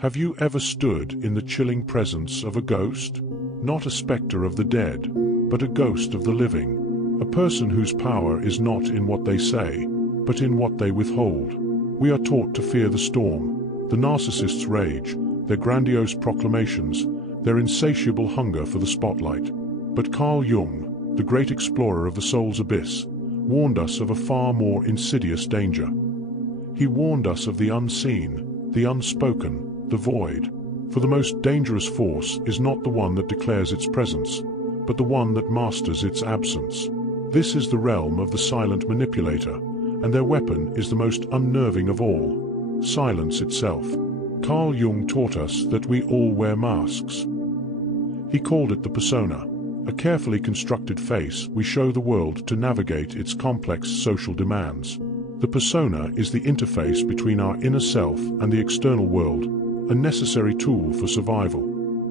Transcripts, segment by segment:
Have you ever stood in the chilling presence of a ghost? Not a specter of the dead, but a ghost of the living. A person whose power is not in what they say, but in what they withhold. We are taught to fear the storm, the narcissist's rage, their grandiose proclamations, their insatiable hunger for the spotlight. But Carl Jung, the great explorer of the soul's abyss, warned us of a far more insidious danger. He warned us of the unseen, the unspoken, the void. For the most dangerous force is not the one that declares its presence, but the one that masters its absence. This is the realm of the silent manipulator, and their weapon is the most unnerving of all: silence itself. Carl Jung taught us that we all wear masks. He called it the persona, a carefully constructed face we show the world to navigate its complex social demands. The persona is the interface between our inner self and the external world, a necessary tool for survival.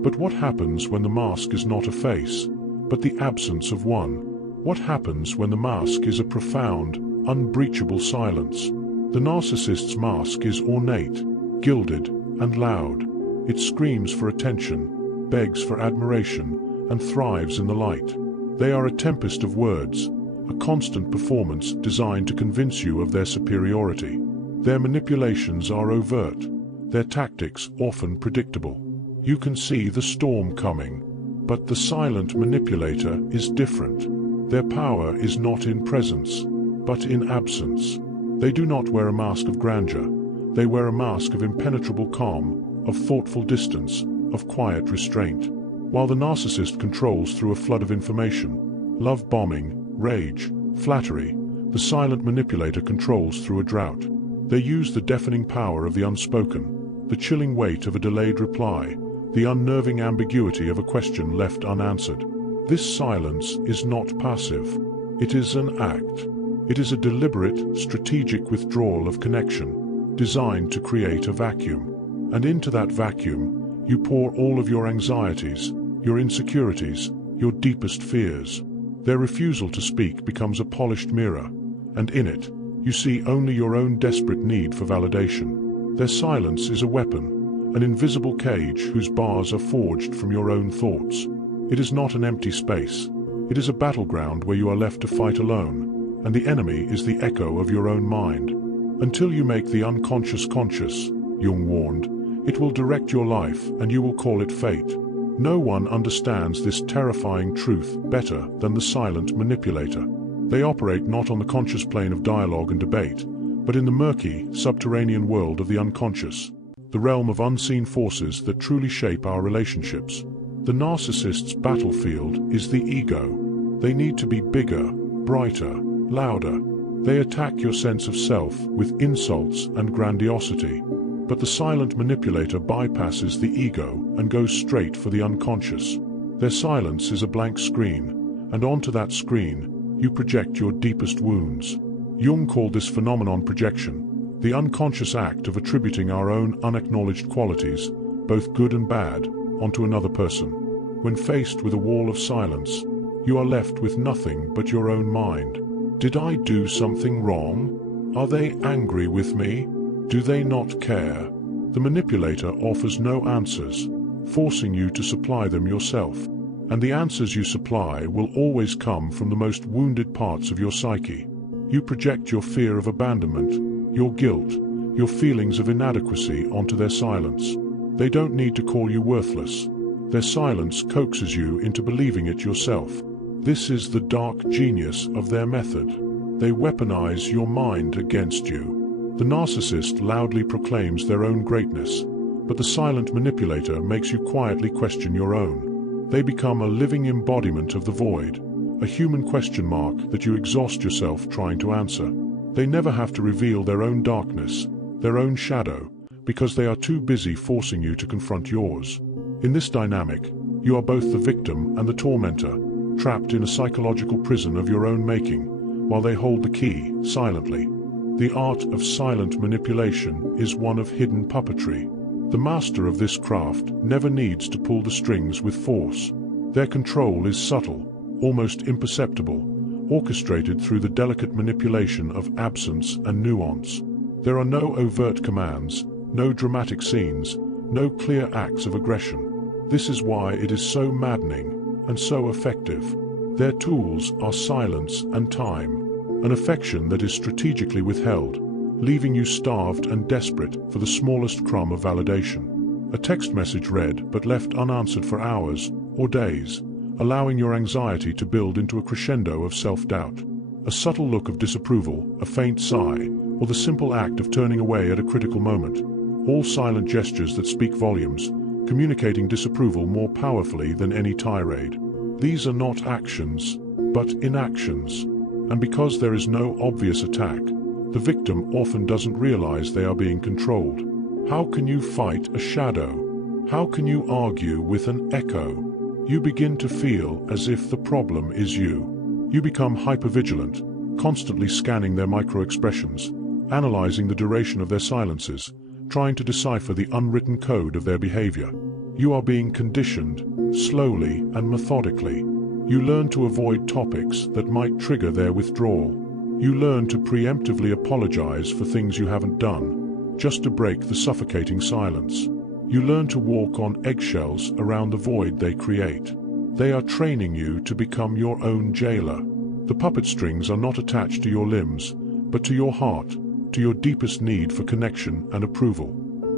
But what happens when the mask is not a face, but the absence of one? What happens when the mask is a profound, unbreachable silence? The narcissist's mask is ornate, gilded, and loud. It screams for attention, begs for admiration, and thrives in the light. They are a tempest of words, a constant performance designed to convince you of their superiority. Their manipulations are overt, their tactics often predictable. You can see the storm coming, but the silent manipulator is different. Their power is not in presence, but in absence. They do not wear a mask of grandeur. They wear a mask of impenetrable calm, of thoughtful distance, of quiet restraint. While the narcissist controls through a flood of information, love bombing, rage, flattery, the silent manipulator controls through a drought. They use the deafening power of the unspoken, the chilling weight of a delayed reply, the unnerving ambiguity of a question left unanswered. This silence is not passive. It is an act. It is a deliberate, strategic withdrawal of connection, designed to create a vacuum. And into that vacuum, you pour all of your anxieties, your insecurities, your deepest fears. Their refusal to speak becomes a polished mirror, and in it, you see only your own desperate need for validation. Their silence is a weapon, an invisible cage whose bars are forged from your own thoughts. It is not an empty space. It is a battleground where you are left to fight alone, and the enemy is the echo of your own mind. Until you make the unconscious conscious, Jung warned, it will direct your life and you will call it fate. No one understands this terrifying truth better than the silent manipulator. They operate not on the conscious plane of dialogue and debate, but in the murky, subterranean world of the unconscious, the realm of unseen forces that truly shape our relationships. The narcissist's battlefield is the ego. They need to be bigger, brighter, louder. They attack your sense of self with insults and grandiosity. But the silent manipulator bypasses the ego and goes straight for the unconscious. Their silence is a blank screen, and onto that screen, you project your deepest wounds. Jung called this phenomenon projection, the unconscious act of attributing our own unacknowledged qualities, both good and bad, onto another person. When faced with a wall of silence, you are left with nothing but your own mind. Did I do something wrong? Are they angry with me? Do they not care? The manipulator offers no answers, forcing you to supply them yourself. And the answers you supply will always come from the most wounded parts of your psyche. You project your fear of abandonment, your guilt, your feelings of inadequacy onto their silence. They don't need to call you worthless. Their silence coaxes you into believing it yourself. This is the dark genius of their method. They weaponize your mind against you. The narcissist loudly proclaims their own greatness, but the silent manipulator makes you quietly question your own. They become a living embodiment of the void, a human question mark that you exhaust yourself trying to answer. They never have to reveal their own darkness, their own shadow, because they are too busy forcing you to confront yours. In this dynamic, you are both the victim and the tormentor, trapped in a psychological prison of your own making, while they hold the key, silently. The art of silent manipulation is one of hidden puppetry. The master of this craft never needs to pull the strings with force. Their control is subtle, almost imperceptible, orchestrated through the delicate manipulation of absence and nuance. There are no overt commands, no dramatic scenes, no clear acts of aggression. This is why it is so maddening and so effective. Their tools are silence and time, an affection that is strategically withheld, leaving you starved and desperate for the smallest crumb of validation. A text message read but left unanswered for hours or days, allowing your anxiety to build into a crescendo of self-doubt. A subtle look of disapproval, a faint sigh, or the simple act of turning away at a critical moment. All silent gestures that speak volumes, communicating disapproval more powerfully than any tirade. These are not actions, but inactions. And because there is no obvious attack, the victim often doesn't realize they are being controlled. How can you fight a shadow? How can you argue with an echo? You begin to feel as if the problem is you. You become hypervigilant, constantly scanning their micro-expressions, analyzing the duration of their silences, trying to decipher the unwritten code of their behavior. You are being conditioned, slowly and methodically. You learn to avoid topics that might trigger their withdrawal. You learn to preemptively apologize for things you haven't done, just to break the suffocating silence. You learn to walk on eggshells around the void they create. They are training you to become your own jailer. The puppet strings are not attached to your limbs, but to your heart, to your deepest need for connection and approval.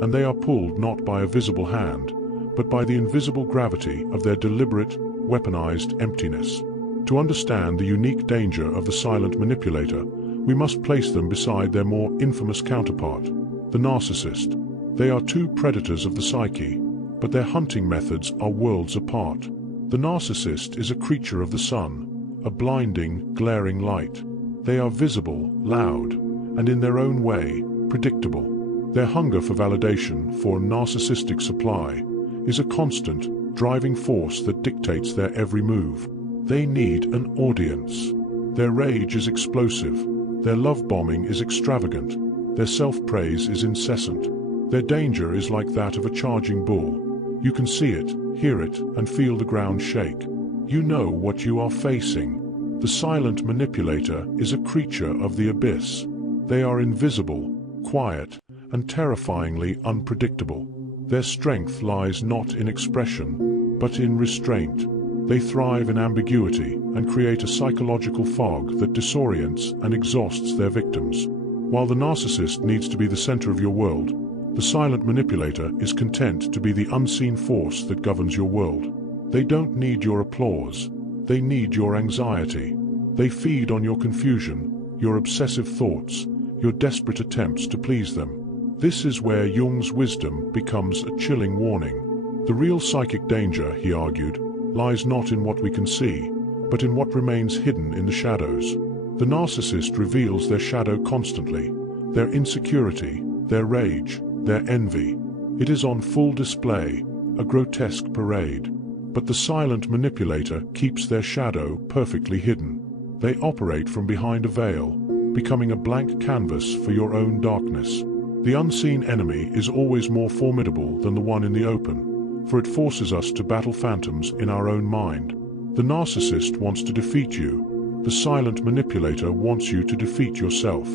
And they are pulled not by a visible hand, but by the invisible gravity of their deliberate, weaponized emptiness. To understand the unique danger of the silent manipulator, we must place them beside their more infamous counterpart, the narcissist. They are two predators of the psyche, but their hunting methods are worlds apart. The narcissist is a creature of the sun, a blinding, glaring light. They are visible, loud, and in their own way, predictable. Their hunger for validation, for narcissistic supply, is a constant, driving force that dictates their every move. They need an audience. Their rage is explosive. Their love bombing is extravagant. Their self-praise is incessant. Their danger is like that of a charging bull. You can see it, hear it, and feel the ground shake. You know what you are facing. The silent manipulator is a creature of the abyss. They are invisible, quiet, and terrifyingly unpredictable. Their strength lies not in expression, but in restraint. They thrive in ambiguity and create a psychological fog that disorients and exhausts their victims. While the narcissist needs to be the center of your world, the silent manipulator is content to be the unseen force that governs your world. They don't need your applause. They need your anxiety. They feed on your confusion, your obsessive thoughts, your desperate attempts to please them. This is where Jung's wisdom becomes a chilling warning. The real psychic danger, he argued, lies not in what we can see, but in what remains hidden in the shadows. The narcissist reveals their shadow constantly, their insecurity, their rage, their envy. It is on full display, a grotesque parade. But the silent manipulator keeps their shadow perfectly hidden. They operate from behind a veil, becoming a blank canvas for your own darkness. The unseen enemy is always more formidable than the one in the open, for it forces us to battle phantoms in our own mind. The narcissist wants to defeat you. The silent manipulator wants you to defeat yourself.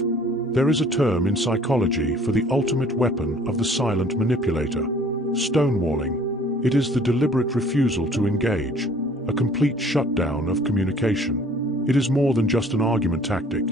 There is a term in psychology for the ultimate weapon of the silent manipulator: stonewalling. It is the deliberate refusal to engage, a complete shutdown of communication. It is more than just an argument tactic.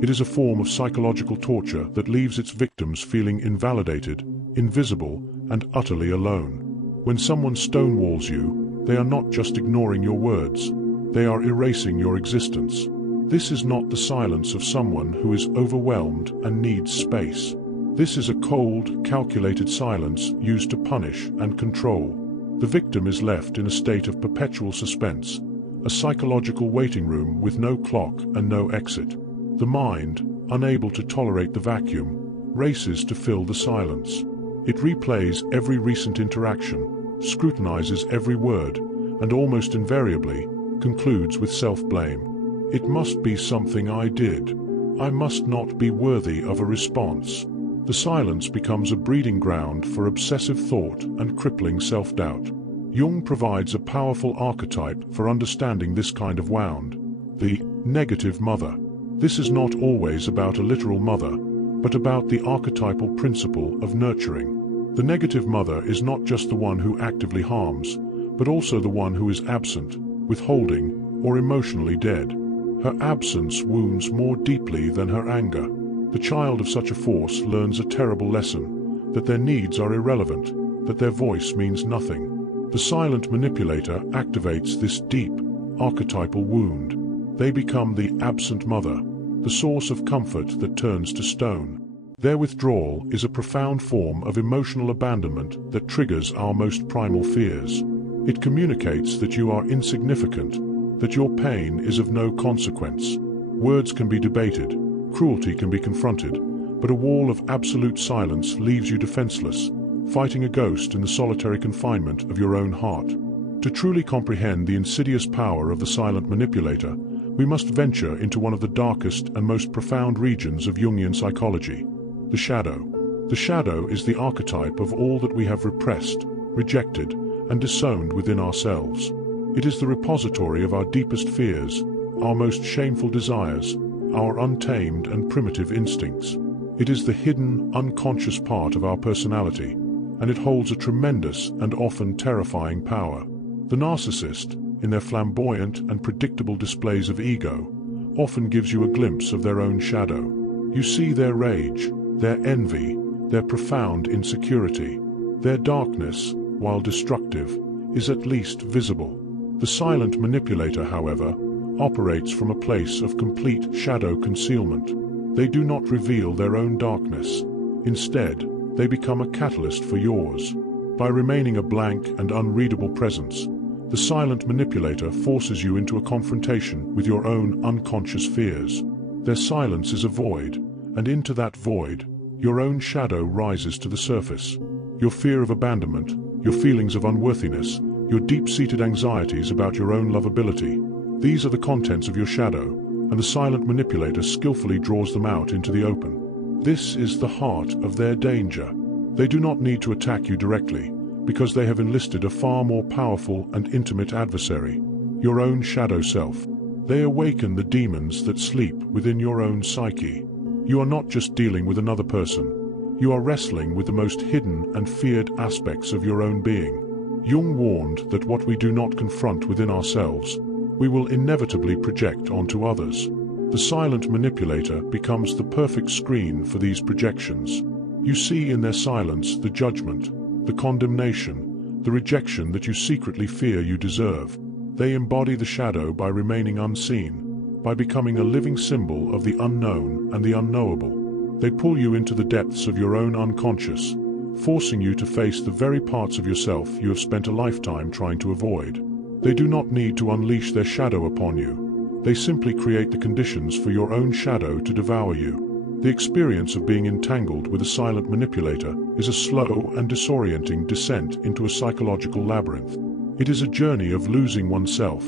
It is a form of psychological torture that leaves its victims feeling invalidated, invisible, and utterly alone. When someone stonewalls you, they are not just ignoring your words. They are erasing your existence. This is not the silence of someone who is overwhelmed and needs space. This is a cold, calculated silence used to punish and control. The victim is left in a state of perpetual suspense, a psychological waiting room with no clock and no exit. The mind, unable to tolerate the vacuum, races to fill the silence. It replays every recent interaction, scrutinizes every word, and almost invariably concludes with self-blame. It must be something I did. I must not be worthy of a response. The silence becomes a breeding ground for obsessive thought and crippling self-doubt. Jung provides a powerful archetype for understanding this kind of wound: the negative mother. This is not always about a literal mother, but about the archetypal principle of nurturing. The negative mother is not just the one who actively harms, but also the one who is absent, withholding, or emotionally dead. Her absence wounds more deeply than her anger. The child of such a force learns a terrible lesson, that their needs are irrelevant, that their voice means nothing. The silent manipulator activates this deep, archetypal wound. They become the absent mother, the source of comfort that turns to stone. Their withdrawal is a profound form of emotional abandonment that triggers our most primal fears. It communicates that you are insignificant, that your pain is of no consequence. Words can be debated, cruelty can be confronted, but a wall of absolute silence leaves you defenseless, fighting a ghost in the solitary confinement of your own heart. To truly comprehend the insidious power of the silent manipulator, we must venture into one of the darkest and most profound regions of Jungian psychology, the shadow. The shadow is the archetype of all that we have repressed, rejected, and disowned within ourselves. It is the repository of our deepest fears, our most shameful desires, our untamed and primitive instincts. It is the hidden, unconscious part of our personality, and it holds a tremendous and often terrifying power. The narcissist, in their flamboyant and predictable displays of ego, often gives you a glimpse of their own shadow. You see their rage, their envy, their profound insecurity. Their darkness, while destructive, is at least visible. The silent manipulator, however, operates from a place of complete shadow concealment. They do not reveal their own darkness. Instead, they become a catalyst for yours. By remaining a blank and unreadable presence, the silent manipulator forces you into a confrontation with your own unconscious fears. Their silence is a void, and into that void, your own shadow rises to the surface. Your fear of abandonment, your feelings of unworthiness, your deep-seated anxieties about your own lovability. These are the contents of your shadow, and the silent manipulator skillfully draws them out into the open. This is the heart of their danger. They do not need to attack you directly, because they have enlisted a far more powerful and intimate adversary, your own shadow self. They awaken the demons that sleep within your own psyche. You are not just dealing with another person. You are wrestling with the most hidden and feared aspects of your own being. Jung warned that what we do not confront within ourselves, we will inevitably project onto others. The silent manipulator becomes the perfect screen for these projections. You see in their silence the judgment, the condemnation, the rejection that you secretly fear you deserve. They embody the shadow by remaining unseen, by becoming a living symbol of the unknown and the unknowable. They pull you into the depths of your own unconscious, forcing you to face the very parts of yourself you have spent a lifetime trying to avoid. They do not need to unleash their shadow upon you. They simply create the conditions for your own shadow to devour you. The experience of being entangled with a silent manipulator is a slow and disorienting descent into a psychological labyrinth. It is a journey of losing oneself,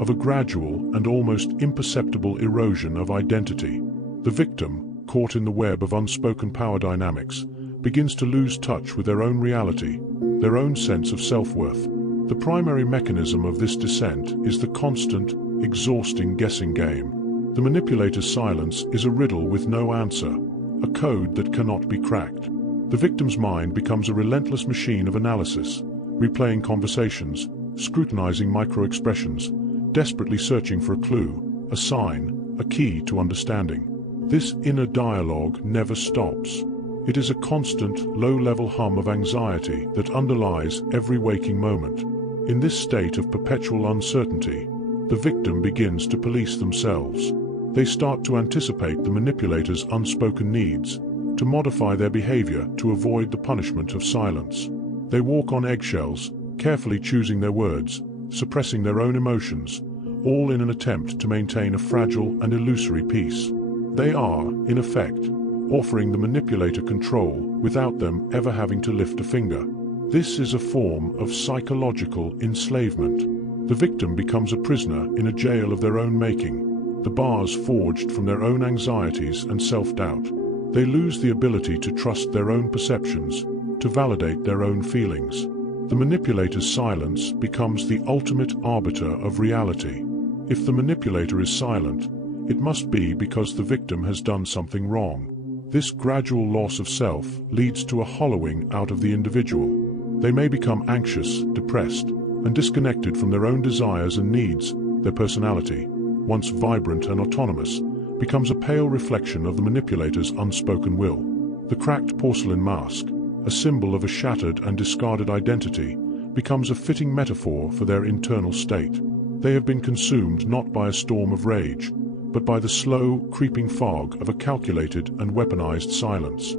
of a gradual and almost imperceptible erosion of identity. The victim, caught in the web of unspoken power dynamics, begins to lose touch with their own reality, their own sense of self-worth. The primary mechanism of this descent is the constant, exhausting guessing game. The manipulator's silence is a riddle with no answer, a code that cannot be cracked. The victim's mind becomes a relentless machine of analysis, replaying conversations, scrutinizing micro-expressions, desperately searching for a clue, a sign, a key to understanding. This inner dialogue never stops. It is a constant, low-level hum of anxiety that underlies every waking moment. In this state of perpetual uncertainty, the victim begins to police themselves. They start to anticipate the manipulator's unspoken needs, to modify their behavior to avoid the punishment of silence. They walk on eggshells, carefully choosing their words, suppressing their own emotions, all in an attempt to maintain a fragile and illusory peace. They are, in effect, offering the manipulator control without them ever having to lift a finger. This is a form of psychological enslavement. The victim becomes a prisoner in a jail of their own making, the bars forged from their own anxieties and self-doubt. They lose the ability to trust their own perceptions, to validate their own feelings. The manipulator's silence becomes the ultimate arbiter of reality. If the manipulator is silent, it must be because the victim has done something wrong. This gradual loss of self leads to a hollowing out of the individual. They may become anxious, depressed, and disconnected from their own desires and needs. Their personality, once vibrant and autonomous, becomes a pale reflection of the manipulator's unspoken will. The cracked porcelain mask, a symbol of a shattered and discarded identity, becomes a fitting metaphor for their internal state. They have been consumed not by a storm of rage, but by the slow, creeping fog of a calculated and weaponized silence.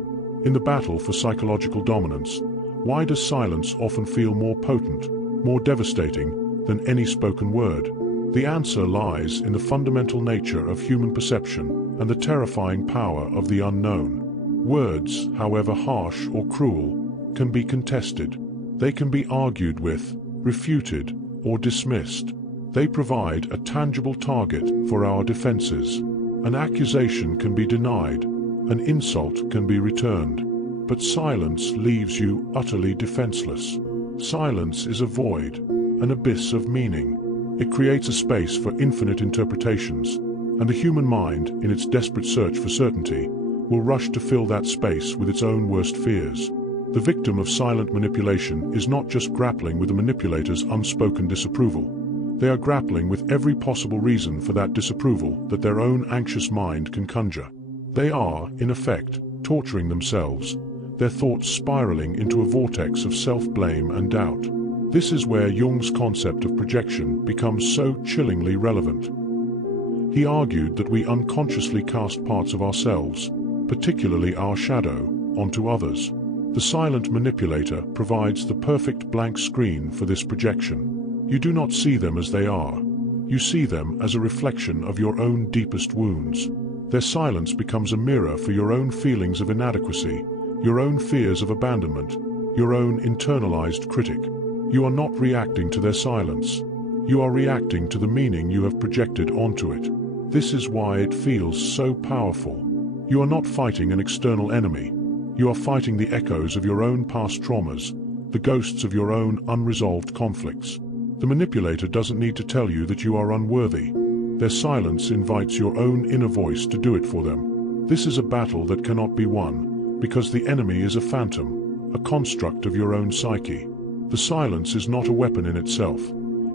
In the battle for psychological dominance, why does silence often feel more potent, more devastating than any spoken word? The answer lies in the fundamental nature of human perception and the terrifying power of the unknown. Words, however harsh or cruel, can be contested. They can be argued with, refuted, or dismissed. They provide a tangible target for our defenses. An accusation can be denied, an insult can be returned, but silence leaves you utterly defenseless. Silence is a void, an abyss of meaning. It creates a space for infinite interpretations, and the human mind, in its desperate search for certainty, will rush to fill that space with its own worst fears. The victim of silent manipulation is not just grappling with the manipulator's unspoken disapproval. They are grappling with every possible reason for that disapproval that their own anxious mind can conjure. They are, in effect, torturing themselves, their thoughts spiraling into a vortex of self-blame and doubt. This is where Jung's concept of projection becomes so chillingly relevant. He argued that we unconsciously cast parts of ourselves, particularly our shadow, onto others. The silent manipulator provides the perfect blank screen for this projection. You do not see them as they are. You see them as a reflection of your own deepest wounds. Their silence becomes a mirror for your own feelings of inadequacy, your own fears of abandonment, your own internalized critic. You are not reacting to their silence. You are reacting to the meaning you have projected onto it. This is why it feels so powerful. You are not fighting an external enemy. You are fighting the echoes of your own past traumas, the ghosts of your own unresolved conflicts. The manipulator doesn't need to tell you that you are unworthy. Their silence invites your own inner voice to do it for them. This is a battle that cannot be won, because the enemy is a phantom, a construct of your own psyche. The silence is not a weapon in itself.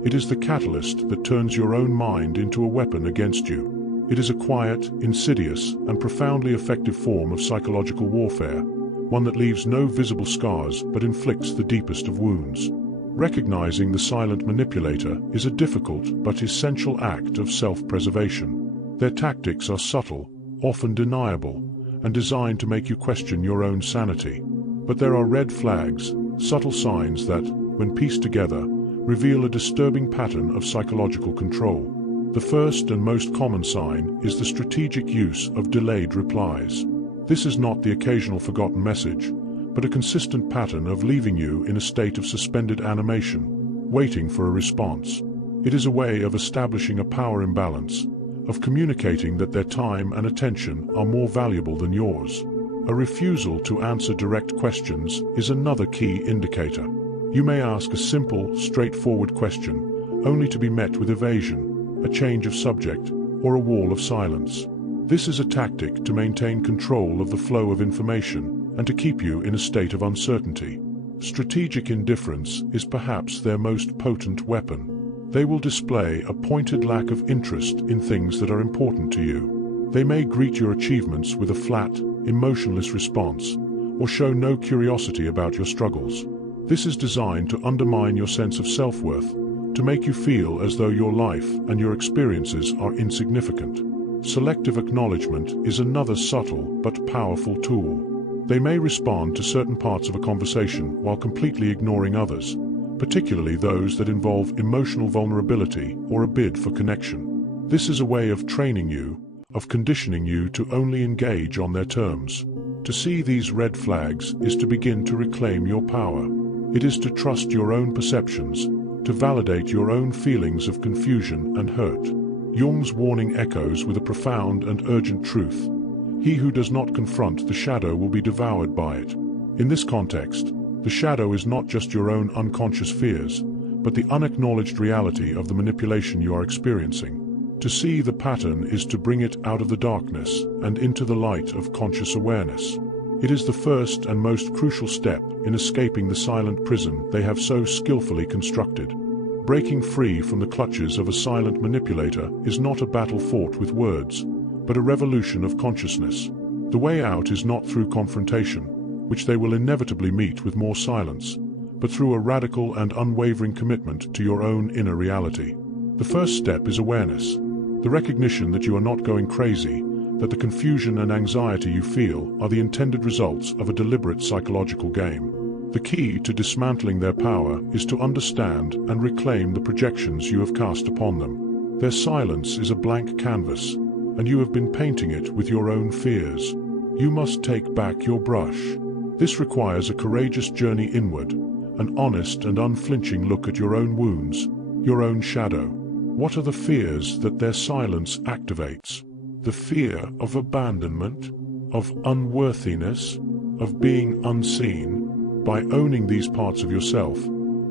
It is the catalyst that turns your own mind into a weapon against you. It is a quiet, insidious, and profoundly effective form of psychological warfare, one that leaves no visible scars but inflicts the deepest of wounds. Recognizing the silent manipulator is a difficult but essential act of self-preservation. Their tactics are subtle, often deniable, and designed to make you question your own sanity. But there are red flags, subtle signs that, when pieced together, reveal a disturbing pattern of psychological control. The first and most common sign is the strategic use of delayed replies. This is not the occasional forgotten message, but a consistent pattern of leaving you in a state of suspended animation, waiting for a response. It is a way of establishing a power imbalance, of communicating that their time and attention are more valuable than yours. A refusal to answer direct questions is another key indicator. You may ask a simple, straightforward question, only to be met with evasion, a change of subject, or a wall of silence. This is a tactic to maintain control of the flow of information and to keep you in a state of uncertainty. Strategic indifference is perhaps their most potent weapon. They will display a pointed lack of interest in things that are important to you. They may greet your achievements with a flat, emotionless response, or show no curiosity about your struggles. This is designed to undermine your sense of self-worth, to make you feel as though your life and your experiences are insignificant. Selective acknowledgement is another subtle but powerful tool. They may respond to certain parts of a conversation while completely ignoring others, particularly those that involve emotional vulnerability or a bid for connection. This is a way of training you, of conditioning you to only engage on their terms. To see these red flags is to begin to reclaim your power. It is to trust your own perceptions, to validate your own feelings of confusion and hurt. Jung's warning echoes with a profound and urgent truth. He who does not confront the shadow will be devoured by it. In this context, the shadow is not just your own unconscious fears, but the unacknowledged reality of the manipulation you are experiencing. To see the pattern is to bring it out of the darkness and into the light of conscious awareness. It is the first and most crucial step in escaping the silent prison they have so skillfully constructed. Breaking free from the clutches of a silent manipulator is not a battle fought with words, but a revolution of consciousness. The way out is not through confrontation, which they will inevitably meet with more silence, but through a radical and unwavering commitment to your own inner reality. The first step is awareness, the recognition that you are not going crazy, that the confusion and anxiety you feel are the intended results of a deliberate psychological game. The key to dismantling their power is to understand and reclaim the projections you have cast upon them. Their silence is a blank canvas, and you have been painting it with your own fears. You must take back your brush. This requires a courageous journey inward, an honest and unflinching look at your own wounds, your own shadow. What are the fears that their silence activates? The fear of abandonment, of unworthiness, of being unseen. By owning these parts of yourself,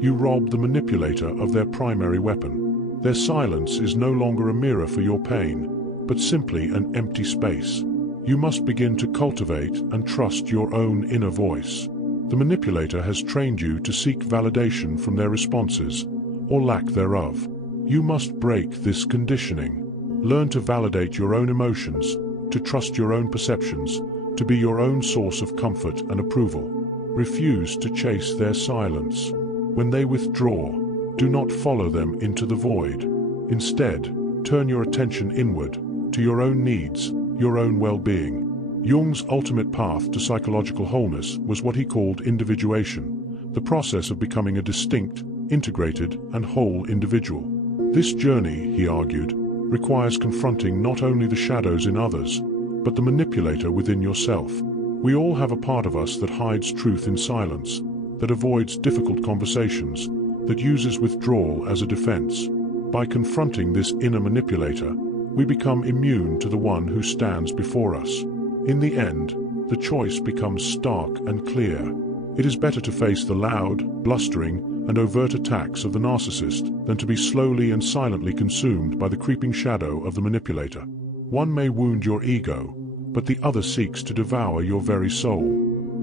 you rob the manipulator of their primary weapon. Their silence is no longer a mirror for your pain, but simply an empty space. You must begin to cultivate and trust your own inner voice. The manipulator has trained you to seek validation from their responses, or lack thereof. You must break this conditioning. Learn to validate your own emotions, to trust your own perceptions, to be your own source of comfort and approval. Refuse to chase their silence. When they withdraw, do not follow them into the void. Instead, turn your attention inward, to your own needs, your own well-being. Jung's ultimate path to psychological wholeness was what he called individuation, the process of becoming a distinct, integrated, and whole individual. This journey, he argued, requires confronting not only the shadows in others, but the manipulator within yourself. We all have a part of us that hides truth in silence, that avoids difficult conversations, that uses withdrawal as a defense. By confronting this inner manipulator, we become immune to the one who stands before us. In the end, the choice becomes stark and clear. It is better to face the loud, blustering, and overt attacks of the narcissist than to be slowly and silently consumed by the creeping shadow of the manipulator. One may wound your ego, but the other seeks to devour your very soul.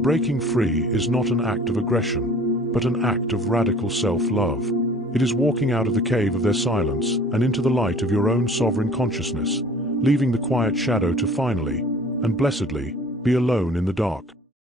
Breaking free is not an act of aggression, but an act of radical self-love. It is walking out of the cave of their silence and into the light of your own sovereign consciousness, leaving the quiet shadow to finally, and blessedly, be alone in the dark.